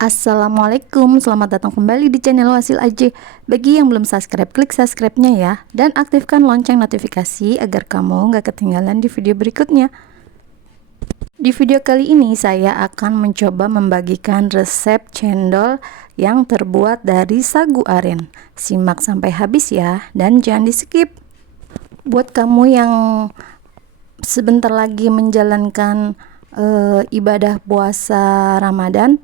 Assalamualaikum, selamat datang kembali di channel Wasil Aja. Bagi yang belum subscribe, klik subscribe-nya ya. Dan aktifkan lonceng notifikasi agar kamu nggak ketinggalan di video berikutnya. Di video kali ini saya akan mencoba membagikan resep cendol yang terbuat dari sagu aren. Simak sampai habis ya, dan jangan di skip. Buat kamu yang sebentar lagi menjalankan ibadah puasa Ramadan,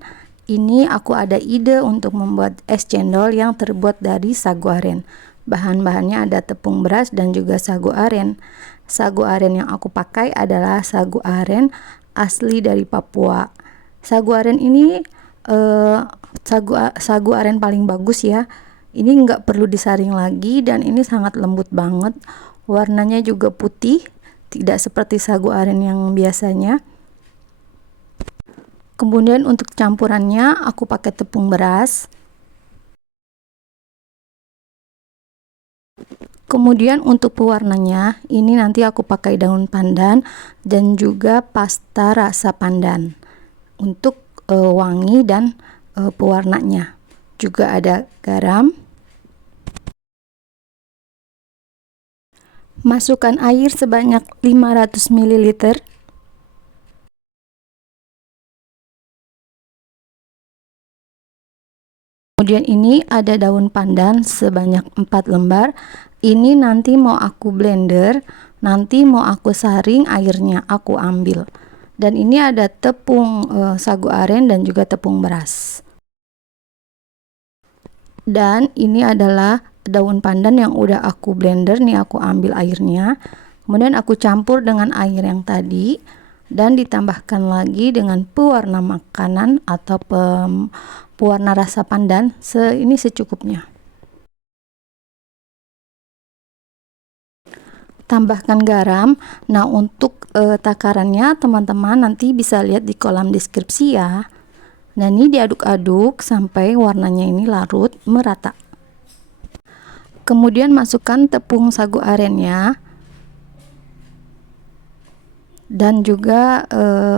ini aku ada ide untuk membuat es cendol yang terbuat dari sagu aren. Bahan-bahannya ada tepung beras dan juga sagu aren. Sagu aren yang aku pakai adalah sagu aren asli dari Papua. Sagu aren ini sagu aren paling bagus ya. Ini nggak perlu disaring lagi dan ini sangat lembut banget. Warnanya juga putih, tidak seperti sagu aren yang biasanya. Kemudian untuk campurannya aku pakai tepung beras. Kemudian untuk pewarnanya ini nanti aku pakai daun pandan dan juga pasta rasa pandan untuk wangi dan pewarnanya. Juga ada garam. Masukkan air sebanyak 500 ml. Kemudian ini ada daun pandan sebanyak 4 lembar. Ini nanti mau aku blender, nanti mau aku saring airnya aku ambil. Dan ini ada tepung sagu aren dan juga tepung beras. Dan ini adalah daun pandan yang udah aku blender, nih aku ambil airnya. Kemudian aku campur dengan air yang tadi dan ditambahkan lagi dengan pewarna makanan atau pewarna rasa pandan ini secukupnya. Tambahkan garam. Nah, untuk takarannya teman-teman nanti bisa lihat di kolom deskripsi ya. Nah, ini diaduk-aduk sampai warnanya ini larut merata. Kemudian masukkan tepung sagu arennya dan juga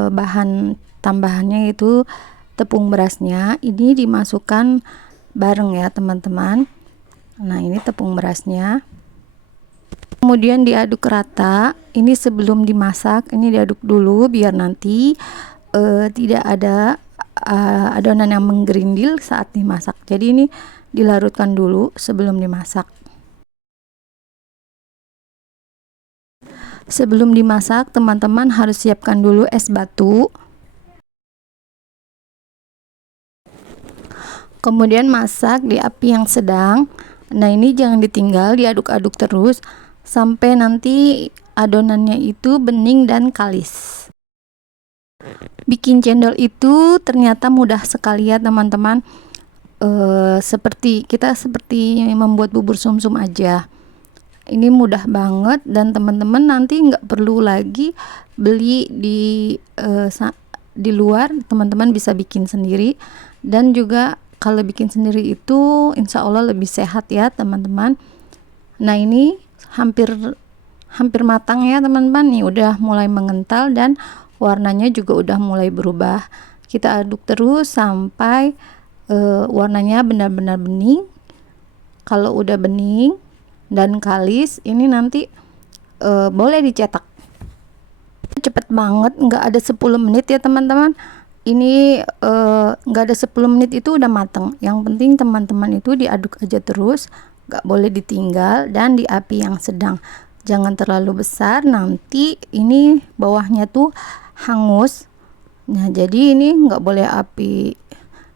bahan tambahannya itu tepung berasnya. Ini dimasukkan bareng ya teman-teman. Nah, ini tepung berasnya. Kemudian diaduk rata. Ini sebelum dimasak, ini diaduk dulu biar nanti tidak ada adonan yang menggerindil saat dimasak. Jadi ini dilarutkan dulu sebelum dimasak. Sebelum dimasak, teman-teman harus siapkan dulu es batu. Kemudian masak di api yang sedang. Nah, ini jangan ditinggal, diaduk-aduk terus sampai nanti adonannya itu bening dan kalis. Bikin cendol itu ternyata mudah sekali ya teman-teman. Seperti membuat bubur sumsum aja. Ini mudah banget dan teman-teman nanti nggak perlu lagi beli di luar. Teman-teman bisa bikin sendiri, dan juga kalau bikin sendiri itu insya Allah lebih sehat ya teman-teman. Nah, ini hampir matang ya teman-teman. Nih udah mulai mengental dan warnanya juga udah mulai berubah. Kita aduk terus sampai warnanya benar-benar bening. Kalau udah bening dan kalis, ini nanti boleh dicetak. Cepet banget, nggak ada 10 menit ya teman-teman. Ini nggak ada 10 menit itu udah mateng. Yang penting teman-teman itu diaduk aja terus, nggak boleh ditinggal, dan di api yang sedang. Jangan terlalu besar, nanti ini bawahnya tuh hangus. Nah, jadi ini nggak boleh api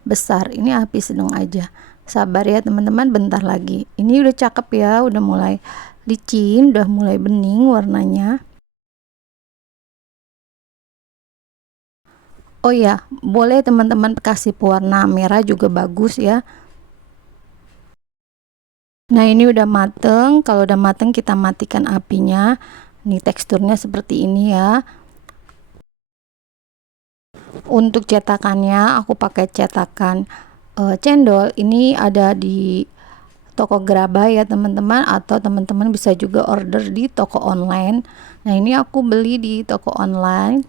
besar, ini api sedang aja. Sabar ya teman-teman, bentar lagi. Ini udah cakep ya, udah mulai licin, udah mulai bening warnanya. Oh ya, boleh teman-teman kasih pewarna merah juga bagus ya. Nah, ini udah mateng. Kalau udah mateng kita matikan apinya. Nih teksturnya seperti ini ya. Untuk cetakannya aku pakai cetakan cendol. Ini ada di toko gerabah ya teman-teman, atau teman-teman bisa juga order di toko online. Nah, ini aku beli di toko online.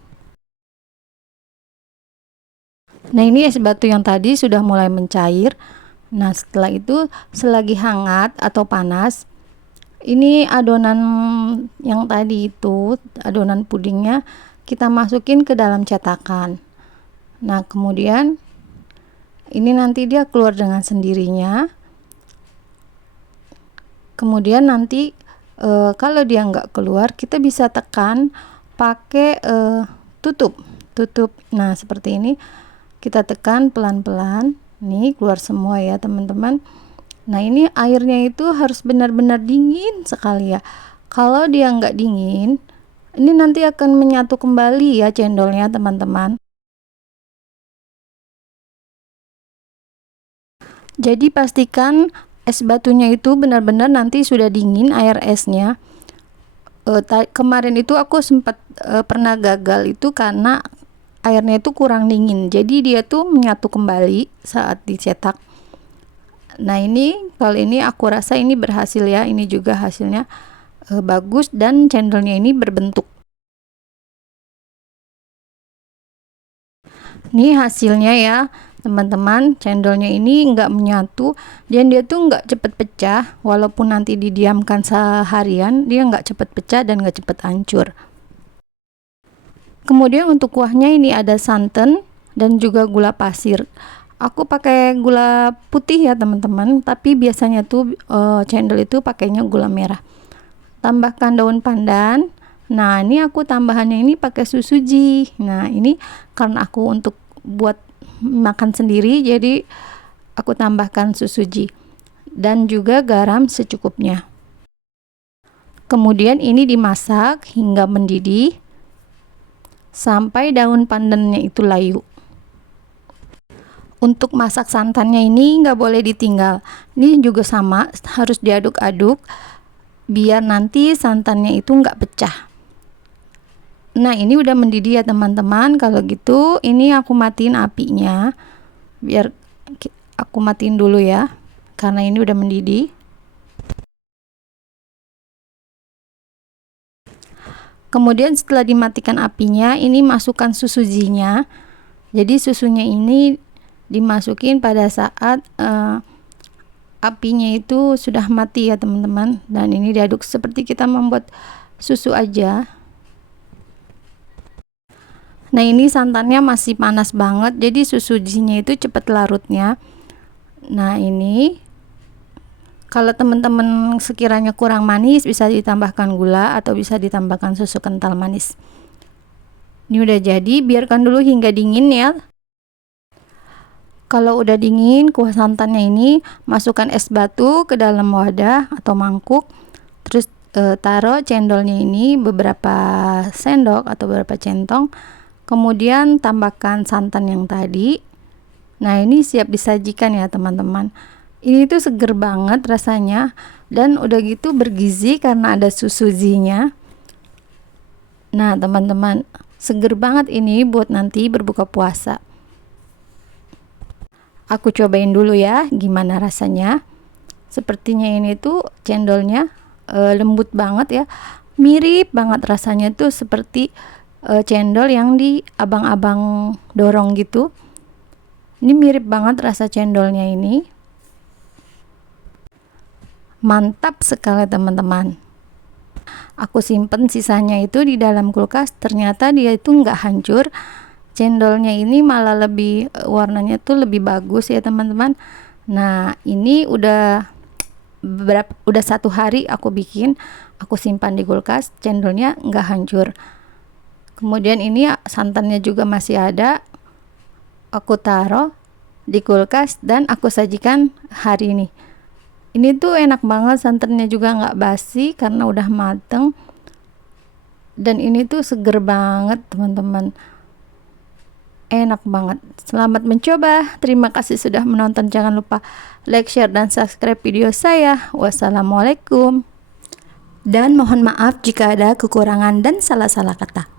Nah, ini es batu yang tadi sudah mulai mencair. Nah, setelah itu selagi hangat atau panas, ini adonan yang tadi itu, adonan pudingnya kita masukin ke dalam cetakan. Nah, kemudian ini nanti dia keluar dengan sendirinya. Kemudian nanti kalau dia nggak keluar, kita bisa tekan pakai tutup. Nah, seperti ini kita tekan pelan-pelan. Nih keluar semua ya teman-teman. Nah, ini airnya itu harus benar-benar dingin sekali ya. Kalau dia nggak dingin, ini nanti akan menyatu kembali ya cendolnya teman-teman. Jadi pastikan es batunya itu benar-benar nanti sudah dingin air esnya. Kemarin itu aku sempat pernah gagal itu karena airnya itu kurang dingin. Jadi dia tuh menyatu kembali saat dicetak. Nah, ini kali ini aku rasa ini berhasil ya. Ini juga hasilnya bagus dan cendolnya ini berbentuk. Ini hasilnya ya teman-teman, cendolnya ini nggak menyatu dan dia tuh nggak cepet pecah. Walaupun nanti didiamkan seharian, dia nggak cepet pecah dan nggak cepet hancur. Kemudian untuk kuahnya ini ada santan dan juga gula pasir. Aku pakai gula putih ya teman-teman, tapi biasanya tuh cendol itu pakainya gula merah. Tambahkan daun pandan. Nah, ini aku tambahannya ini pakai susuji. Nah, ini karena aku untuk buat makan sendiri, jadi aku tambahkan susuji dan juga garam secukupnya. Kemudian ini dimasak hingga mendidih sampai daun pandannya itu layu. Untuk masak santannya ini nggak boleh ditinggal. Ini juga sama, harus diaduk-aduk biar nanti santannya itu nggak pecah. Nah, ini udah mendidih ya teman-teman. Kalau gitu ini aku matiin apinya, biar aku matiin dulu ya karena ini udah mendidih. Kemudian setelah dimatikan apinya, ini masukkan susujinya. Jadi susunya ini dimasukin pada saat apinya itu sudah mati ya teman-teman. Dan ini diaduk seperti kita membuat susu aja. Nah, ini santannya masih panas banget, jadi susujinya itu cepat larutnya. Nah, ini kalau teman-teman sekiranya kurang manis, bisa ditambahkan gula atau bisa ditambahkan susu kental manis. Ini udah jadi, biarkan dulu hingga dingin ya. Kalau udah dingin, kuah santannya ini masukkan es batu ke dalam wadah atau mangkuk. Terus taruh cendolnya ini beberapa sendok atau beberapa centong. Kemudian tambahkan santan yang tadi. Nah, ini siap disajikan ya teman-teman. Ini tuh seger banget rasanya dan udah gitu bergizi karena ada susujinya. Nah teman-teman, seger banget ini buat nanti berbuka puasa. Aku cobain dulu ya gimana rasanya. Sepertinya ini tuh cendolnya lembut banget ya, mirip banget rasanya tuh seperti cendol yang di abang-abang dorong gitu. Ini mirip banget rasa cendolnya ini. Mantap sekali teman-teman. Aku simpen sisanya itu di dalam kulkas, ternyata dia itu nggak hancur. Cendolnya ini malah lebih warnanya tuh lebih bagus ya teman-teman. Nah, ini udah 1 hari aku bikin, aku simpan di kulkas, cendolnya nggak hancur. Kemudian ini santannya juga masih ada, aku taruh di kulkas dan aku sajikan hari ini. Ini tuh enak banget, santannya juga nggak basi karena udah mateng. Dan ini tuh seger banget teman-teman, enak banget. Selamat mencoba, terima kasih sudah menonton. Jangan lupa like, share, dan subscribe video saya. Wassalamualaikum. Dan mohon maaf jika ada kekurangan dan salah-salah kata.